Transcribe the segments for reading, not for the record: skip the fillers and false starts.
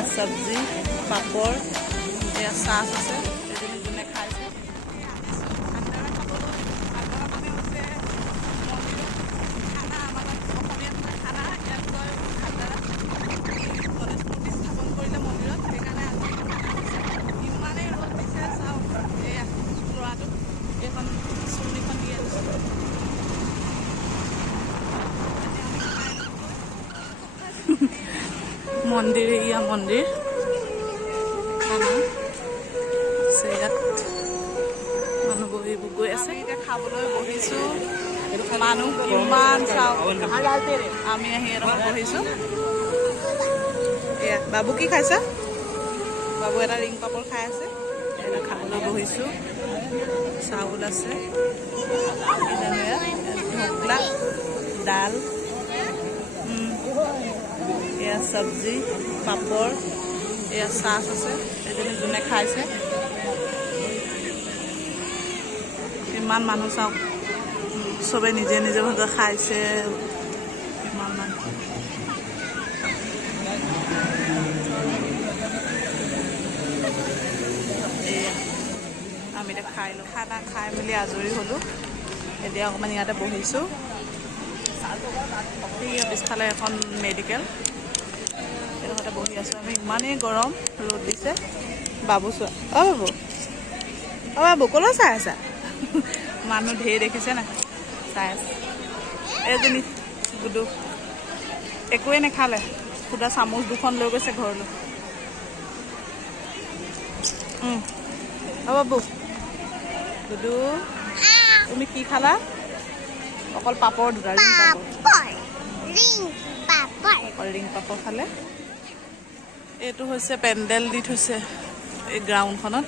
এয়া চব্জি পাপড় এয়া চাহ আছে এজনী যোনে খাইছে মন্দিৰ ইয়া মন্দিৰ ইয়াত মানুহ বহি গৈ আছে এতিয়া খাবলৈ বহিছোঁ মানুহ কিমান চাওঁ আমি আহি এডোখৰ বহিছোঁ এয়া বাবু কি খাইছা বাবু এটা ৰিং পাপৰ খাই আছে এটা খাবলৈ বহিছোঁ চাউল আছে ঢকলা ডাল এয়া চব্জি পাপড় এয়া চাহ আছে এজনী যোনে খাইছে কিমান মানুহ চাওক চবে নিজে নিজে ভাগে খাইছে কিমান মানুহ এয়া আমি এতিয়া খানা খাই মেলি আজৰি হ'লোঁ এতিয়া অকণমান ইয়াতে বহিছোঁ পিছফালে এখন মেডিকেল এডোখৰতে বহি আছোঁ আমি ইমানেই গৰম ৰ'দ দিছে বাবু চোৱা অ বাবু ক'লৈ চাই আছা মানুহ ঢেৰ দেখিছে না চাই আছে এজনী গুডু একোৱে নেখালে সুদা চামুচ দুখন লৈ গৈছে ঘৰলৈ অ বাবু গুডু তুমি কি খালা অকল পাপৰ দুটা ৰিং পাপৰ খালে এইটো হৈছে পেণ্ডেল দি থৈছে এই গ্ৰাউণ্ডখনত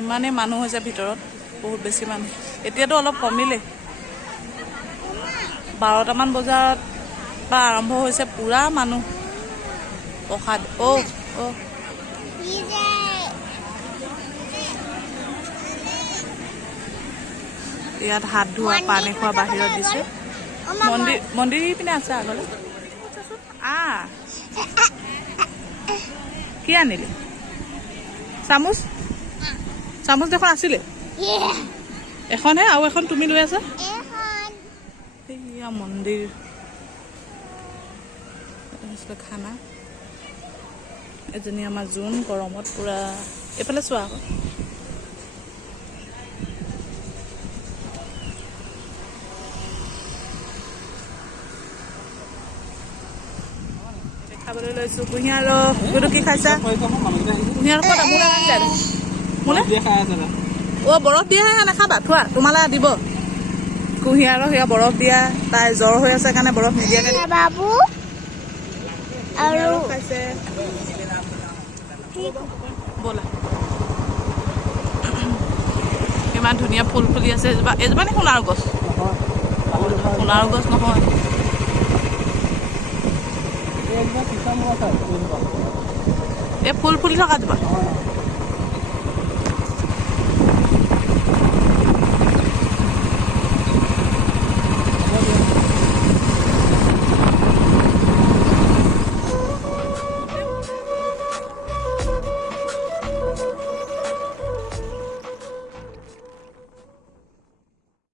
ইমানেই মানুহ হৈছে ভিতৰত বহুত বেছি মানুহ এতিয়াতো অলপ কমিলে 12টামান বজাত বা আৰম্ভ হৈছে পুৰা মানুহ প্ৰসাদ ইয়াত হাত ধোৱা পানী খোৱা বাহিৰত দিছে মন্দিৰ পিনে আছে আগলৈ কি আনিলে চামুচ চামুচ দেখোন আছিলে এখনহে আৰু এখন তুমি লৈ আছা এয়া মন্দিৰ খানা এজনী আমাৰ জোন গৰমত পুৰা এইফালে চোৱা আকৌ খাবলৈ লৈছোঁ কুঁহিয়াৰ গুডু কি খাইছা কুঁহিয়াৰ ক'ত মোলে বৰফ দিয়াহে নাখাবা থোৱা তোমালৈ দিব কুঁহিয়াৰ সেয়া বৰফ দিয়া তাই জ্বৰ হৈ আছে কাৰণে বৰফ নিদিয়াকৈ বাবু আৰু খাইছে ব'লা ইমান ধুনীয়া ফুল ফুলি আছে এজোপা নে সোণাৰু গছ সোণাৰু গছ নহয় এই ফুল ফুলি থকা জোপা